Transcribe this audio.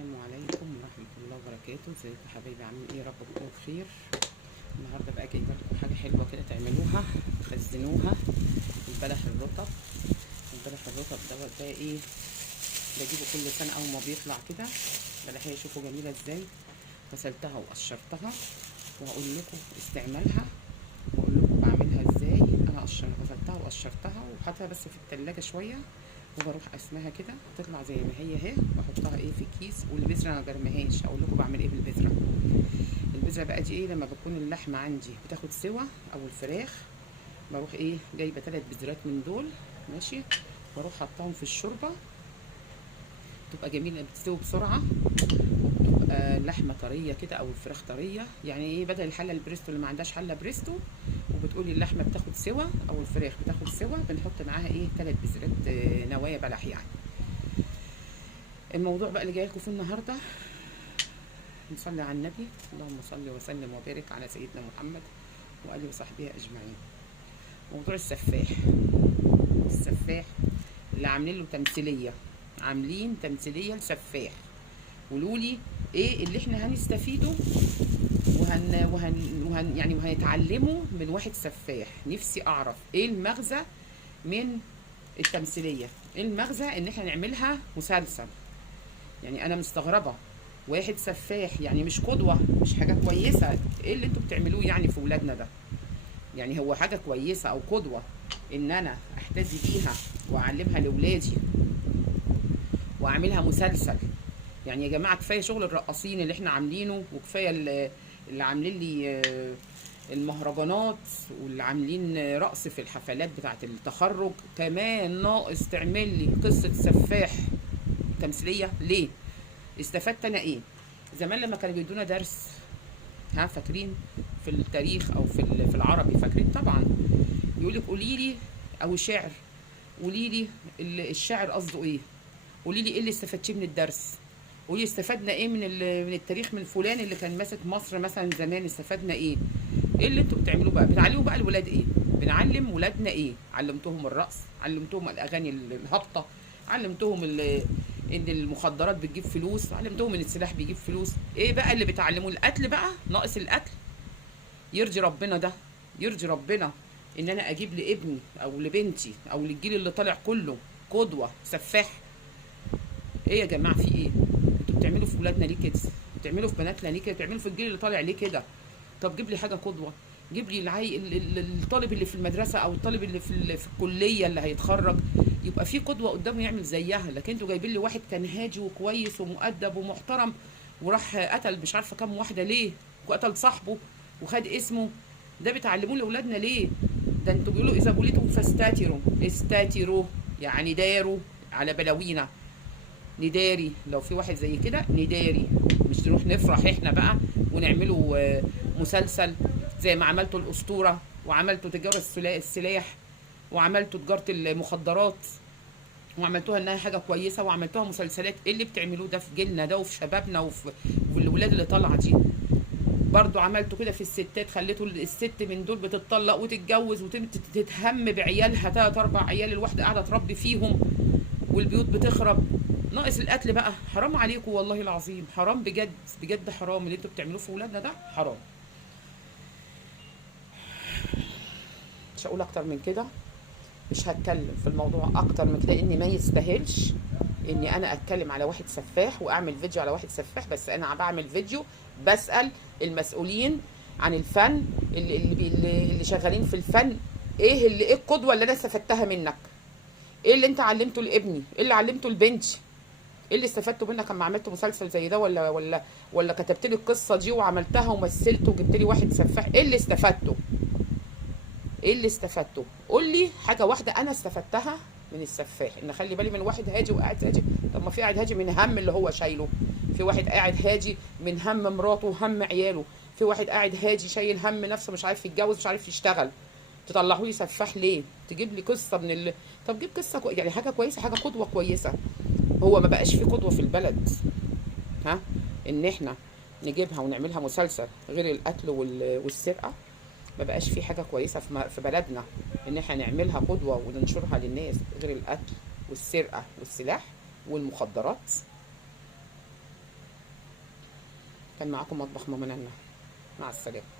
السلام عليكم ورحمة الله وبركاته. ازيكم يا حبايبي؟ عاملين ايه؟ رب تكونوا بخير. النهارده بقى جايبه لكم حاجة حلوة كده تعملوها تخزنوها. البلح الرطب. البلح الرطب دوت بقى ايه، بجيبه كل سنة اول ما بيطلع كده. بلحية شوفوا جميلة ازاي. غسلتها وقشرتها وهقول لكم استعمالها واقول لكم بعملها ازاي. انا غسلتها وقشرتها وحطها بس في التلاجة شوية، وبروح اسمها كده تطلع زي ما هي اهي، واحطها ايه في كيس. والبذره ما برميهاش. اقول لكم بعمل ايه بالبذره. البذره بقى دي ايه، لما بكون اللحمه عندي بتاخد سوا او الفراخ، بروح ايه جايبه 3 بذرات من دول ماشي، واروح حطاهم في الشوربه. تبقى جميله، بتستوي بسرعه، وبتبقى اللحمه طريه كده او الفراخ طريه. يعني ايه، بدل الحله البريستو اللي ما عندهاش حله بريستو وبتقولي اللحمه بتاخد سوا او الفراخ بتاخد سوا، بنحط معاها ايه 3 بذرات نوايا بلح يعني. الموضوع بقى اللي جاي لكم فيه النهارده، نصلي على النبي. اللهم صل وسلم وبارك على سيدنا محمد واله وصحبه اجمعين. موضوع السفاح. السفاح اللي عاملين له تمثيليه، عاملين تمثيليه لسفاح. قولوا لي ايه اللي احنا هنستفيده وهنتعلمه من واحد سفاح. نفسي اعرف ايه المغزى من التمثيليه، ايه المغزى ان احنا نعملها مسلسل. يعني انا مستغربه، واحد سفاح يعني مش قدوه، مش حاجه كويسه. ايه اللي انتوا بتعملوه يعني في ولادنا ده؟ يعني هو حاجه كويسه او قدوه ان انا احتذي بيها واعلمها لاولادي واعملها مسلسل؟ يعني يا جماعه كفايه شغل الرقاصين اللي احنا عاملينه، وكفايه اللي عاملين لي المهرجانات، واللي عاملين رقص في الحفلات بتاعه التخرج. كمان ناقص تعمل لي قصه سفاح تمثيليه؟ ليه؟ استفدت انا ايه؟ زمان لما كانوا بيدونا درس، ها فاكرين، في التاريخ او في العربي، فاكرين طبعا، يقول لك قولي لي، او شعر، قولي لي الشاعر قصده ايه، قولي لي ايه اللي استفدتيه من الدرس، قولي استفدنا ايه من التاريخ، من فلان اللي كان ماسك مصر مثلا زمان، استفدنا ايه؟ ايه اللي انتوا بتعملوه بقى؟ بتعلموا بقى الولاد ايه؟ بنعلم ولادنا ايه؟ علمتهم الرقص، علمتهم الاغاني الهابطه، علمتهم ان المخدرات بتجيب فلوس، علمتهم ان السلاح بيجيب فلوس. ايه بقى اللي بتعلموه؟ القتل بقى؟ ناقص القتل؟ يرضي ربنا ده؟ يرضي ربنا ان انا اجيب لابني او لبنتي او للجيل اللي طالع كله قدوه سفاح؟ ايه يا جماعه في ايه؟ انتوا بتعملوا في ولادنا ليه كده؟ بتعملوا في بناتنا ليه كده؟ بتعملوا في الجيل اللي طالع ليه كده؟ طب جيب لي حاجه قدوه، جيب لي الطالب اللي في المدرسه او الطالب اللي في الكليه اللي هيتخرج يبقى في قدوه قدامه يعمل زيها. لكن انتوا جايبين لي واحد كان هادي وكويس ومؤدب ومحترم وراح قتل مش عارفه كام واحده ليه، وقتل صاحبه وخد اسمه. ده بتعلموه لاولادنا ليه؟ ده انتوا بيقولوا اذا بوليتم فاستاتروا، استاتروا يعني داروا على بلاوينا. نداري لو في واحد زي كده، نداري، مش نروح نفرح احنا بقى ونعمله مسلسل زي ما عملتوا الاسطوره، وعملتوا تجاره السلاح، وعملتوا تجاره المخدرات، وعملتوها انها حاجه كويسه، وعملتوها مسلسلات. ايه اللي بتعملوه ده في جيلنا ده وفي شبابنا وفي الولاد اللي طالعه دي؟ برضو عملتوا كده في الستات، خليتوا الست من دول بتتطلق وتتجوز وتتهم بعيالها، 3 4 عيال الواحده قاعده تربي فيهم، والبيوت بتخرب. ناقص القتل بقى. حرام عليكم والله العظيم، حرام بجد بجد، حرام اللي انتوا بتعملوه في ولادنا ده، حرام. مش هقول اكتر من كده، مش هتكلم في الموضوع اكتر من كده، اني ما يستاهلش اني انا اتكلم على واحد سفاح واعمل فيديو على واحد سفاح. بس انا بعمل فيديو بسال المسؤولين عن الفن، اللي شغالين في الفن، ايه القدوه اللي انا استفدتها منك؟ ايه اللي انت علمته لابني؟ ايه اللي علمته لبنتي؟ ايه اللي استفدته منك اما عملت مسلسل زي ده، ولا كتبت لي القصه دي وعملتها ومثلت وجبت لي واحد سفاح؟ ايه اللي استفدته؟ ايه اللي استفدته؟ قول لي حاجه واحده انا استفدتها من السفاح. ان اخلي بالي من واحد هادي وقاعد هادي. طب ما في قاعد هادي من هم اللي هو شايله، في واحد قاعد هادي من هم مراته وهم عياله، في واحد قاعد هادي شايل هم نفسه مش عارف يتجوز مش عارف يشتغل. تطلعوا لي سفاح ليه؟ تجيب لي قصه طب جيب قصه يعني حاجه كويسه، حاجه قدوه كويسه. هو ما بقاش في قدوه في البلد، ها، ان احنا نجيبها ونعملها مسلسل غير القتل والسرقه. ما بقاش في حاجه كويسه في بلدنا ان احنا نعملها قدوه وننشرها للناس غير القتل والسرقه والسلاح والمخدرات. كان معاكم مطبخ ماما نانا، مع السلامه.